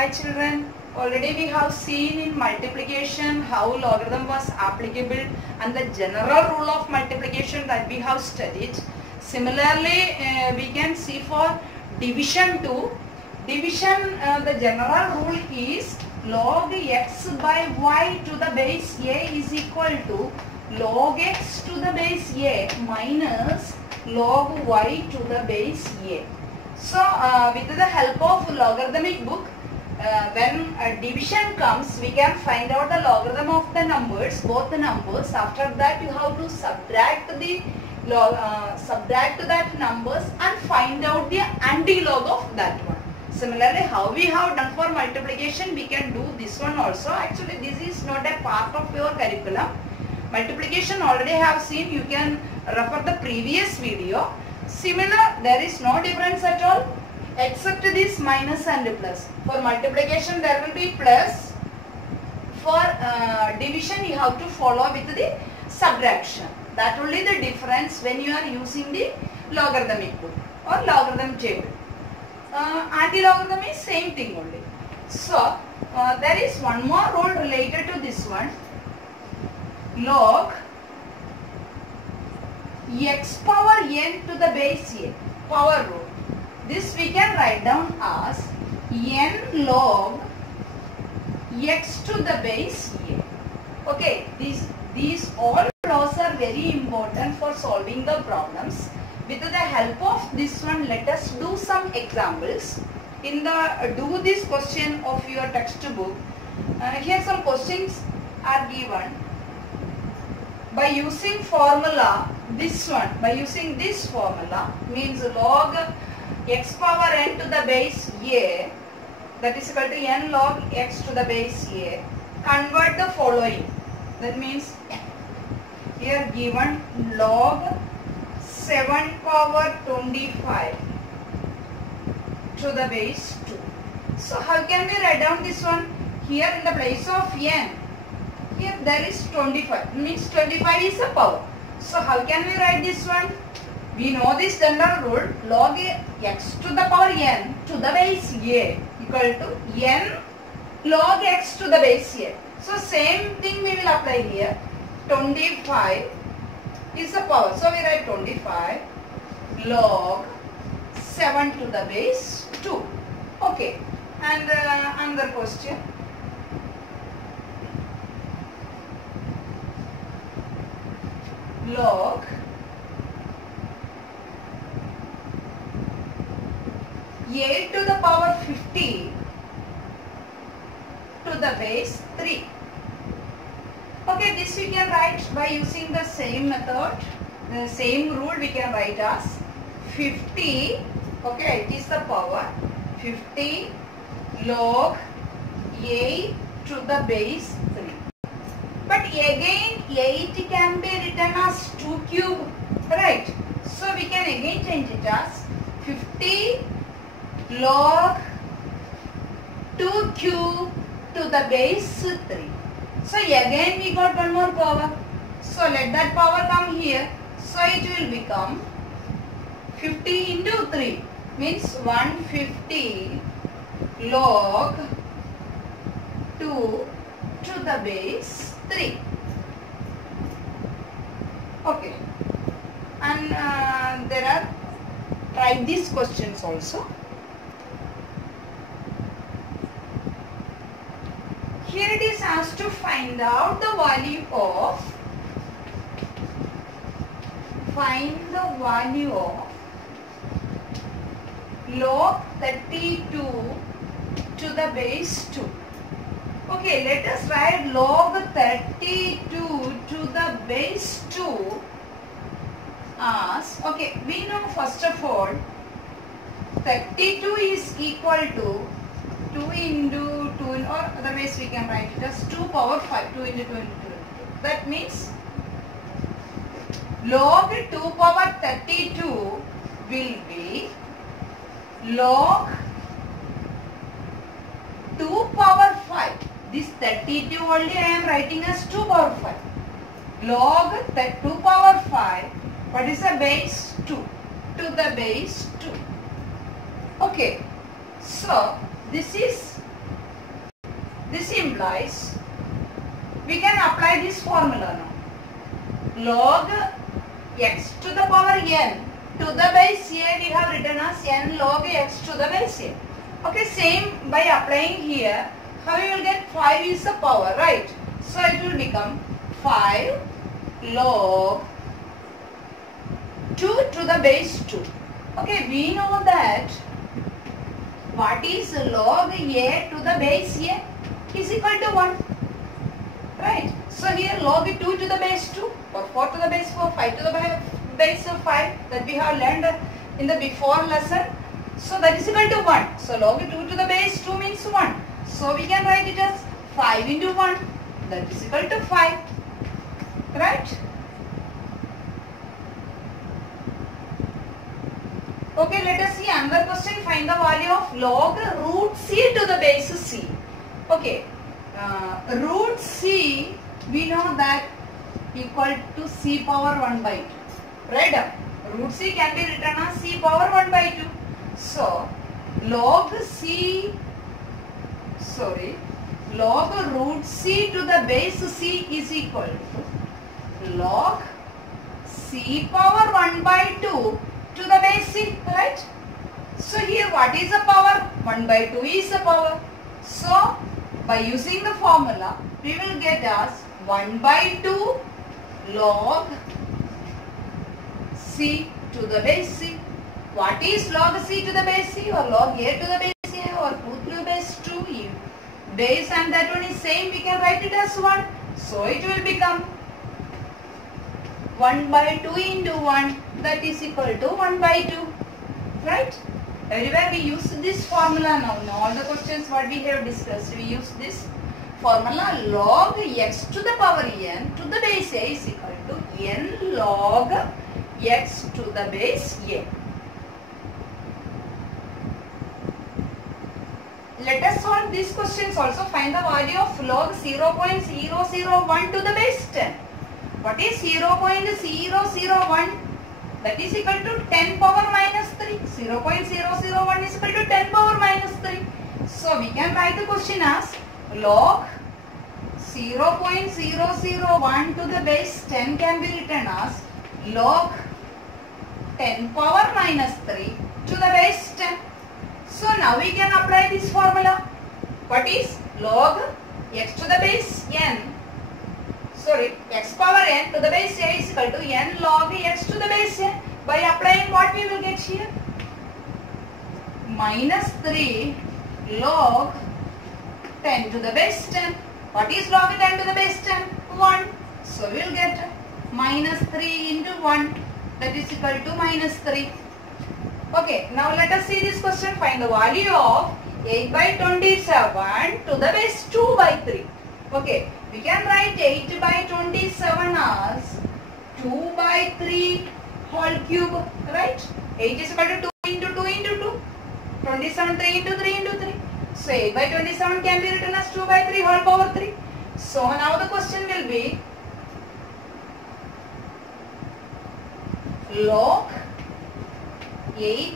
Hi children, already we have seen in multiplication how logarithm was applicable and the general rule of multiplication that we have studied. Similarly, we can see for division too. Division, the general rule is log x by y to the base a is equal to log x to the base a minus log y to the base a. So, with the help of logarithmic book, when division comes, we can find out the logarithm of the numbers, both the numbers. After that, you have to subtract the subtract that numbers and find out the anti-log of that one. Similarly, how we have done for multiplication, we can do this one also. Actually, this is not a part of your curriculum. Multiplication already have seen. You can refer the previous video. Similar, there is no difference at all except this minus and plus. For multiplication there will be plus. For division you have to follow with the subtraction. That only the difference when you are using the logarithmic book or logarithm table. Anti-logarithm is same thing only. So there is one more rule related to this one. Log x power n to the base a, power rule. This we can write down as n log x to the base a. Okay, these all laws are very important for solving the problems. With the help of this one, let us do some examples. In the do this question of your textbook, here some questions are given. By using formula, this one, by using this formula, means log x power n to the base a, that is equal to n log x to the base a, convert the following. That means here given log 7 power 25 to the base 2. So how can we write down this one? Here in the place of n, here there is 25, means 25 is a power. So how can we write this one? We know this general rule, log x to the power n to the base a equal to n log x to the base a. So same thing we will apply here. 25 is the power. So we write 25 log 7 to the base 2. Okay. And another question. Log a to the power 50 to the base 3. Okay, this we can write by using the same method, the same rule we can write as 50, okay, it is the power 50 log a to the base 3. But again 8 can be written as 2 cube, right? So we can again change it as 50 log 2 cube to the base 3. So again we got one more power. So let that power come here. So it will become 50 into 3 means 150 log 2 to the base 3. Okay. And there are, try these questions also. Here it is asked to find out the value of log 32 to the base 2. Okay, let us write log 32 to the base 2 as, okay, we know first of all 32 is equal to 2 into 2, or otherwise we can write it as 2 power 5, 2 into 2 into 2. That means log 2 power 32 will be log 2 power 5. This 32 only I am writing as 2 power 5. Log 2 power 5, what is the base? 2 to the base 2. Okay, so this is This implies we can apply this formula now. Log x to the power n to the base a we have written as n log x to the base a. Okay, same by applying here. How you will get 5 is the power, right? So it will become 5 log 2 to the base 2. Okay, we know that what is log a to the base a is equal to 1. Right? So here log 2 to the base 2 or 4 to the base 4, 5 to the base of 5 that we have learned in the before lesson. So that is equal to 1. So log 2 to the base 2 means 1. So we can write it as 5 into 1, that is equal to 5. Right? Okay, let us see another question. Find the value of log root c to the base c. Okay, root c we know that equal to c power 1 by 2. Right? Root c can be written as c power 1 by 2. So log root c to the base c is equal to log c power 1 by 2 to the base c, right? So here what is the power? 1 by 2 is the power. So by using the formula we will get as 1 by 2 log c to the base c. What is log c to the base c or log a to the base a or 2 to the base 2? Base and that one is same, we can write it as 1. So it will become 1 by 2 into 1, that is equal to 1 by 2. Right? Everywhere we use this formula now. In all the questions what we have discussed, we use this formula. Log x to the power n to the base a is equal to n log x to the base a. Let us solve these questions also. Find the value of log 0.001 to the base 10. What is 0.001? That is equal to 10 power minus 3. 0.001 is equal to 10 power minus 3. So we can write the question as log 0.001 to the base 10 can be written as log 10 power minus 3 to the base 10. So now we can apply this formula. What is log x to the base n? Sorry, x power n to the base a is equal to n log x to the base n. By applying what we will get here? Minus 3 log 10 to the base 10. What is log 10 to the base 10? 1. So we will get minus 3 into 1, that is equal to minus 3. Okay, now let us see this question. Find the value of 8 by 27 to the base 2 by 3. Okay, we can write 8 by 27 as 2 by 3 whole cube, right? 8 is equal to 2 into 2 into 2. 27 3 into 3 into 3. So 8 by 27 can be written as 2 by 3 whole power 3. So now the question will be log 8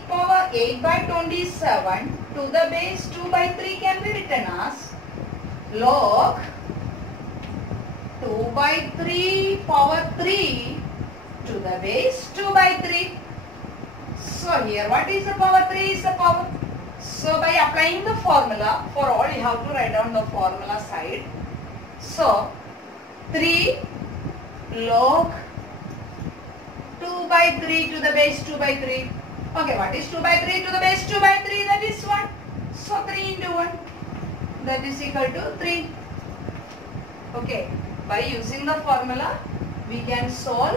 by 27 to the base 2 by 3 can be written as log 2 by 3 power 3 to the base 2 by 3. So here what is the power? 3 is the power. So by applying the formula, for all you have to write down the formula side. So 3 log 2 by 3 to the base 2 by 3. Okay, what is 2 by 3 to the base 2 by 3? That is 1. So 3 into 1, that is equal to 3. Okay, by using the formula we can solve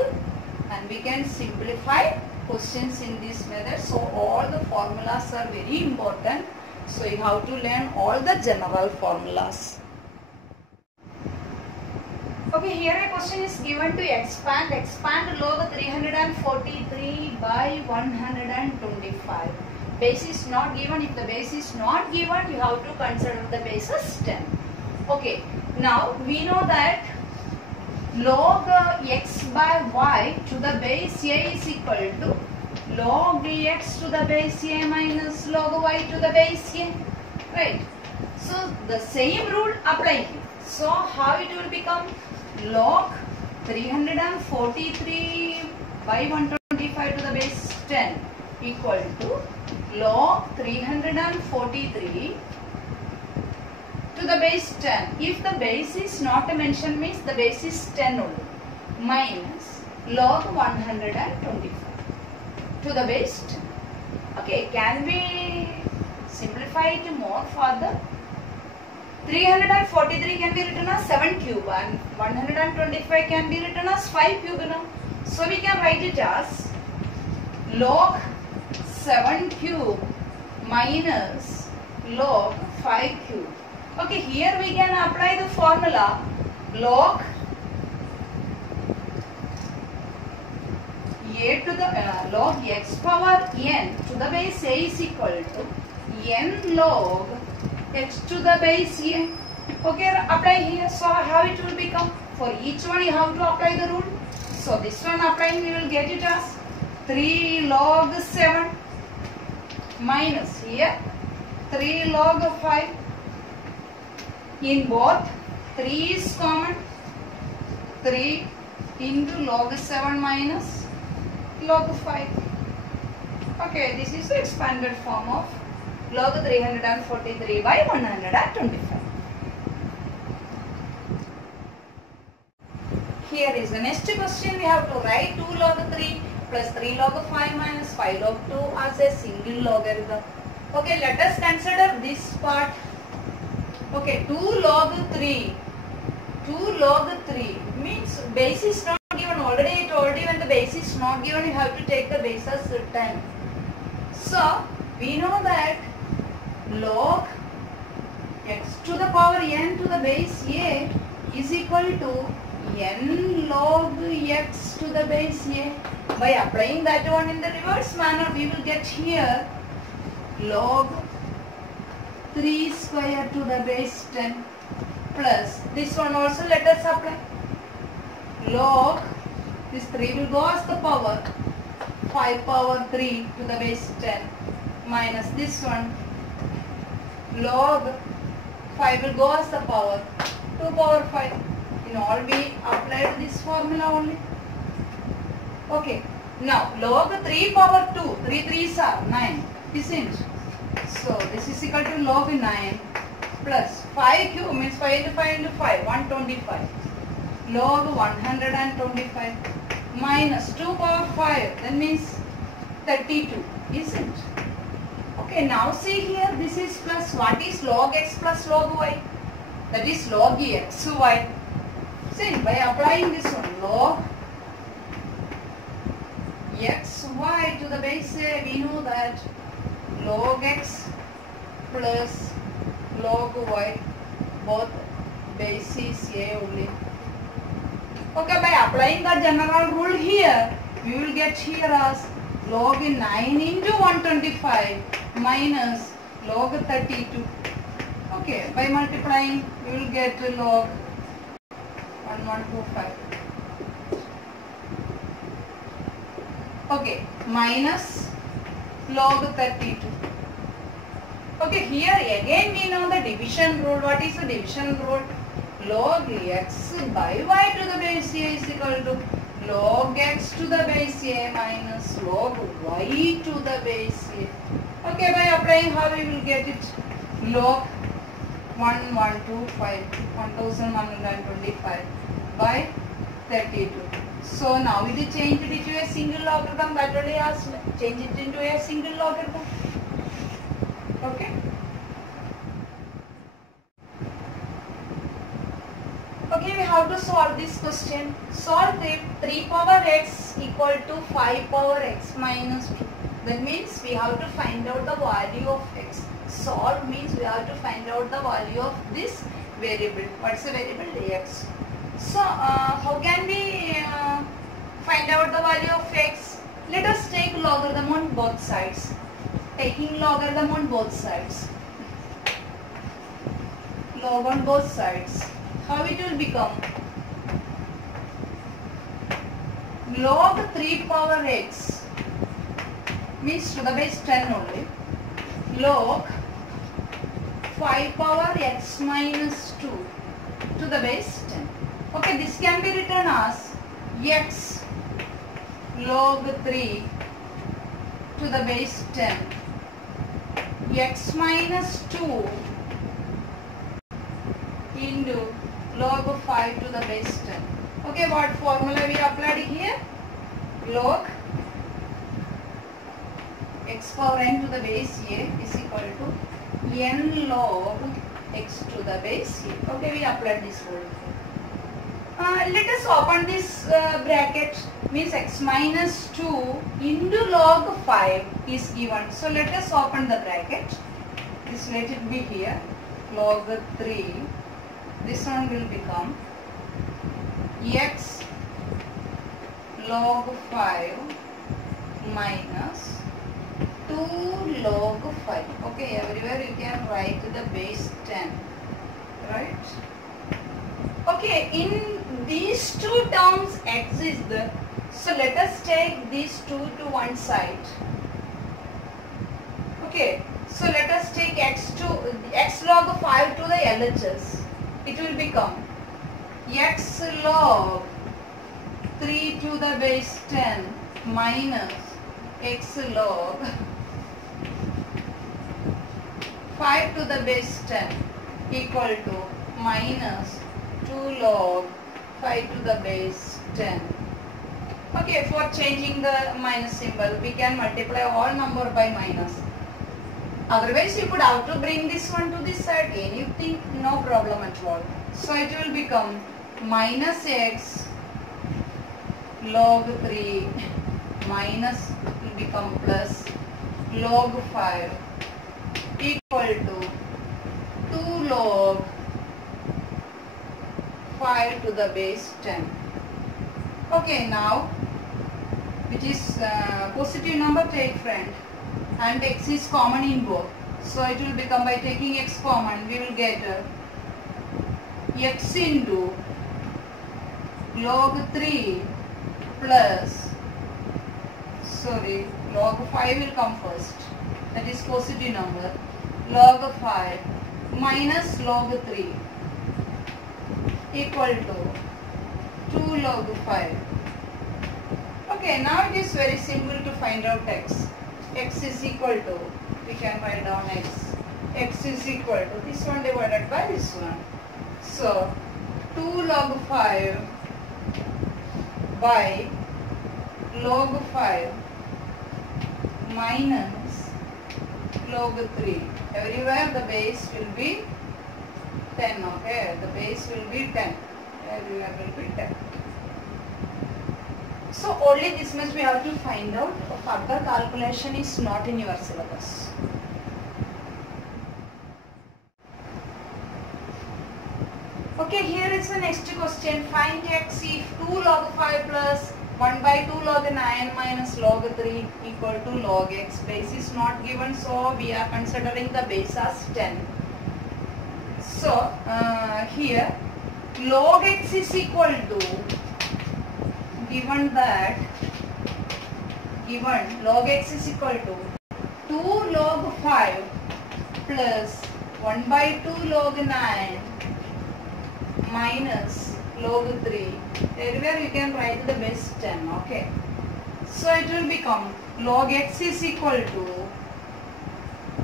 and we can simplify questions in this method. So all the formulas are very important. So you have to learn all the general formulas. Okay, here a question is given to expand log 343 by 125. Base is not given. If the base is not given, you have to consider the base as 10. Okay, now we know that log x by y to the base a is equal to log x to the base a minus log y to the base a, right? So the same rule apply here. So how it will become? Log 343 by 125 to the base 10 equal to log 343 to the base 10. If the base is not mentioned, means the base is 10 only, minus log 125 to the base 10. Okay, can we simplify it more further? 343 can be written as 7 cube and 125 can be written as 5 cube now. So we can write it as log 7 cube minus log 5 cube. Okay, here we can apply the formula log a to the log x power n to the base a is equal to n log x to the base a. Okay, apply here. So how it will become? For each one you have to apply the rule. So this one applying, we will get it as 3 log 7 minus here 3 log 5. In both 3 is common. 3 into log 7 minus log 5. Okay, this is the expanded form of log 343 by 125. Here is the next question. We have to write 2 log 3 plus 3 log 5 minus 5 log 2 as a single logarithm. Okay, let us consider this part. Okay, 2 log 3. 2 log 3 means base is not given. Already I told you, when the base is not given, you have to take the base as 10. So we know that log x to the power n to the base a is equal to n log x to the base a. By applying that one in the reverse manner, we will get here log 3 square to the base 10 plus this one also let us apply log, this 3 will go as the power 5 power 3 to the base 10 minus this one log 5 will go as the power 2 power 5. In all we applied this formula only. Okay, now log 3 power 2, 3 3s are 9, isn't it? So this is equal to log 9 plus 5 cube means 5 into 5 into 5, 125. Log 125 minus 2 power 5, that means 32, isn't it? Okay, now see here, this is plus, what is log x plus log y? That is log x y. See, by applying this one, log x y to the base a, we know that log x plus log y, both base is a only. Okay, by applying the general rule here, we will get here as log 9 into 125 minus log 32. Okay, by multiplying, we will get log 1125. Okay, minus log 32. Okay, here again we know the division rule. What is the division rule? Log x by y to the base a is equal to log x to the base a minus log y to the base a. Okay, by applying, how we will get it? Log 1125, 1125 by 32. So now it is changed into a single logarithm. That only has change it into a single logarithm. Okay. Okay, we have to solve this question. Solve 3 power x equal to 5 power x minus 2. That means we have to find out the value of x. Solve means we have to find out the value of this variable. What's the variable? X. So how can we find out the value of x? Let us take logarithm on both sides. Taking logarithm on both sides. Log on both sides. How it will become? Log 3 power x means to the base 10 only. Log 5 power x minus 2 to the base 10. Okay, this can be written as x log 3 to the base 10, x minus 2 into log 5 to the base 10. Okay, what formula we applied here? Log x power n to the base a is equal to n log x to the base a. Okay, we applied this whole thing. Let us open this bracket, means x minus 2 into log 5 is given. So let us open the bracket. This let it be here, log 3. This one will become x log 5 minus 2 log 5. Okay, everywhere you can write the base 10, right? Okay, in these two terms x is there, so let us take these two to one side. Okay, so let us take x log 5 to the LHS. It will become x log 3 to the base 10 minus x log 5 to the base 10 equal to minus 2 log 5 to the base 10. Okay, for changing the minus symbol, we can multiply all number by minus. Otherwise, you could have to bring this one to this side. Anything, no problem at all. So it will become minus x log 3 minus will become plus log 5 equal to 2 log 5 to the base 10. Okay, now which is positive number, take friend, and x is common in both. So it will become, by taking x common, we will get x into log 3 plus, log 5 will come first, that is positive number, log 5 minus log 3 equal to 2 log 5. Okay, now it is very simple to find out x. X is equal to, we can write down x. X is equal to this one divided by this one. So 2 log 5 by log 5 minus log 3. Everywhere the base will be 10, okay? The base will be 10. Everywhere will be 10. So only this much we have to find out. Further calculation is not in your syllabus. Okay, here is the next question. Find x if 2 log 5 plus 1 by 2 log 9 minus log 3 equal to log x. Base is not given, so we are considering the base as 10. So here log x is equal to, given log x is equal to 2 log 5 plus 1 by 2 log 9 minus log 3. Everywhere you can write the base 10, okay? So it will become log x is equal to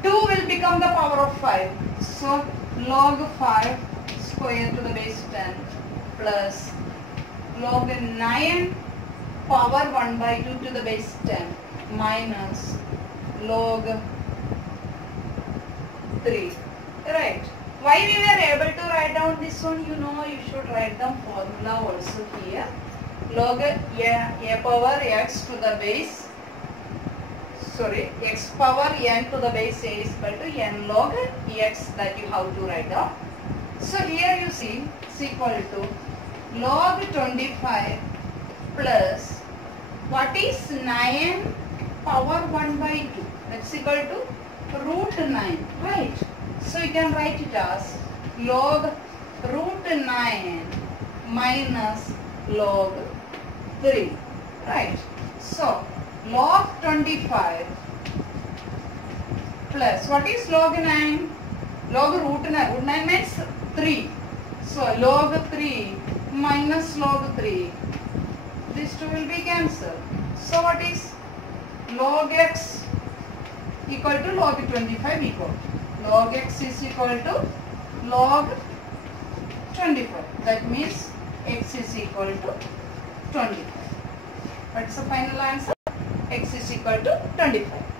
2 will become the power of 5. So log 5 square to the base 10 plus log 9 power 1 by 2 to the base 10 minus log 3. Right. Why we were able to write down this one? You know, you should write down formula also here. Log a power x to the base, x power n to the base a is equal to n log x, that you have to write down. So here you see it's equal to log 25 plus, what is 9 power 1 by 2? That's equal to root 9, right? So you can write it as log root 9 minus log 3, right? So log 25 plus, what is log 9? Log root 9. Root 9 means 3. So log 3 minus log 3. These two will be cancelled. So what is log x equal to log 25 equal. Log x is equal to log 25. That means x is equal to 25. What's the final answer? X is equal to 25.